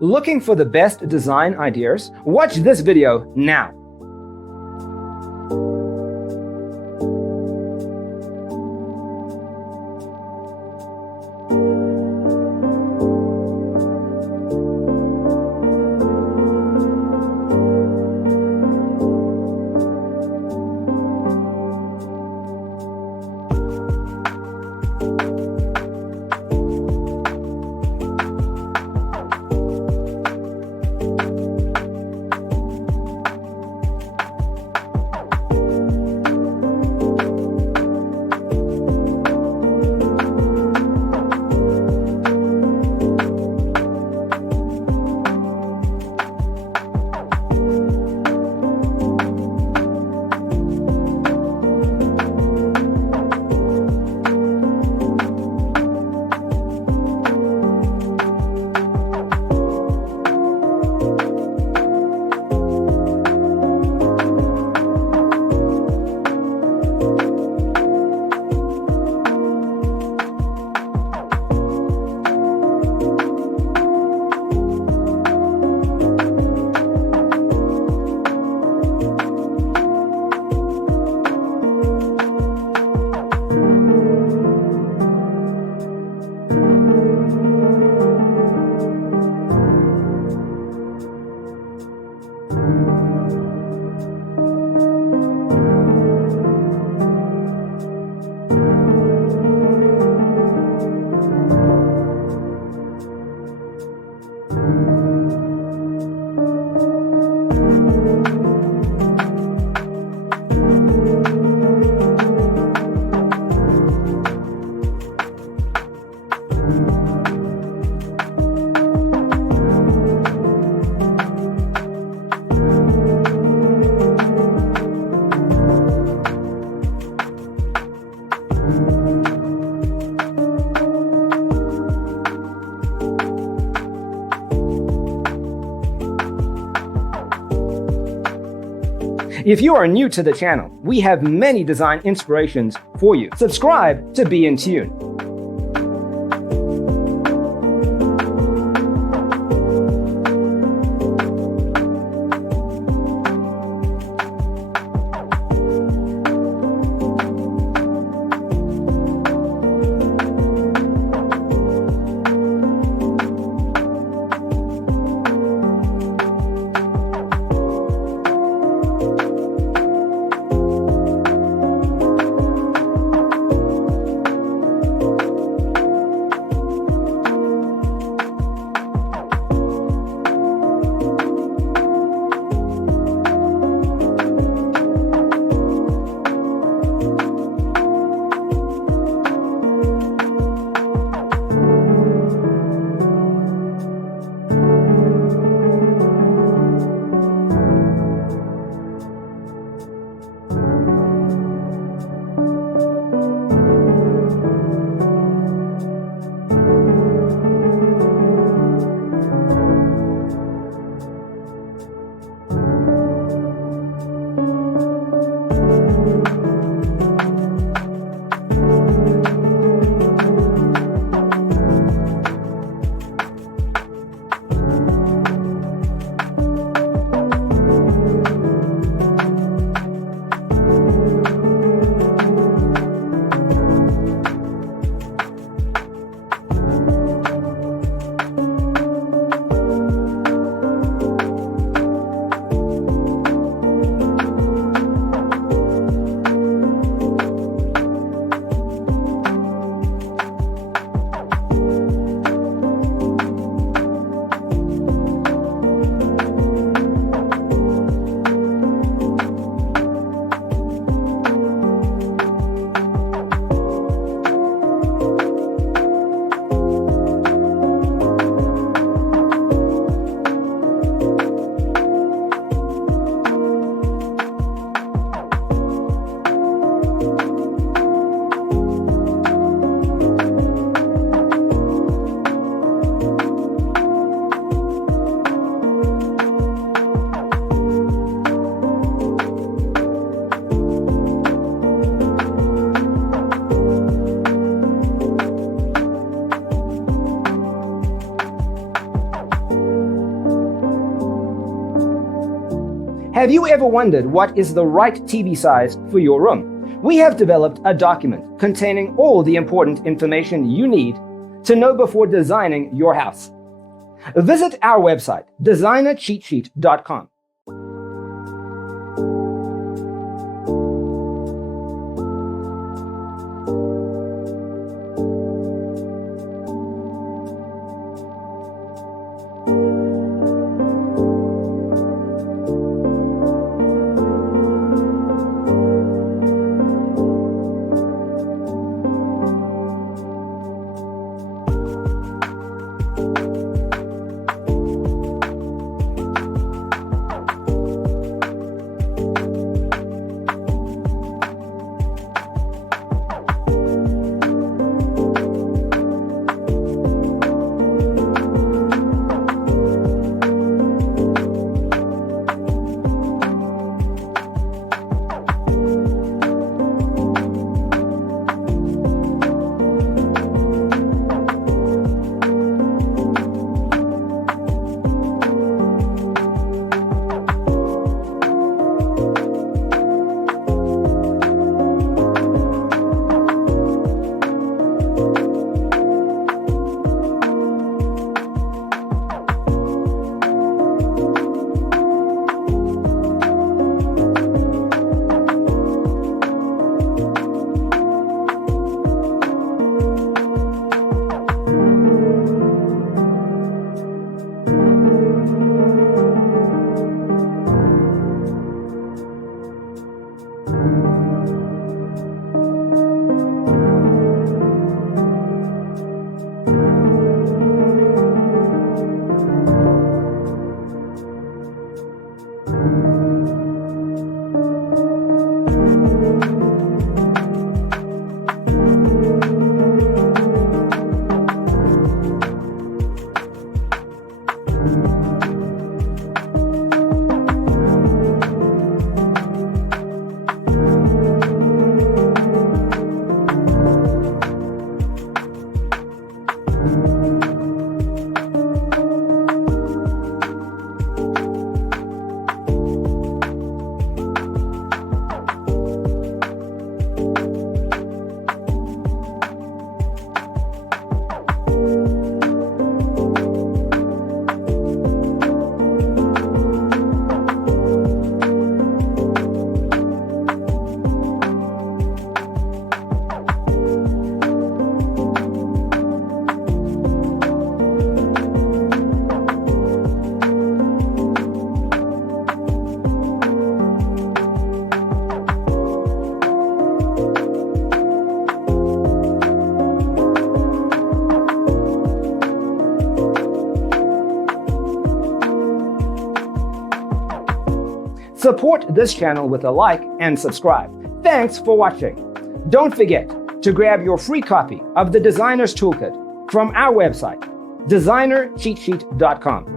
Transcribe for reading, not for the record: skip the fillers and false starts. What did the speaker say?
Looking for the best design ideas? Watch this video now. If you are new to the channel, we have many design inspirations for you. Subscribe to be in tune. Have you ever wondered what is the right TV size for your room? We have developed a document containing all the important information you need to know before designing your house. Visit our website, designercheatsheet.com. Support this channel with a like and subscribe. Thanks for watching. Don't forget to grab your free copy of the Designer's Toolkit from our website, designercheatsheet.com.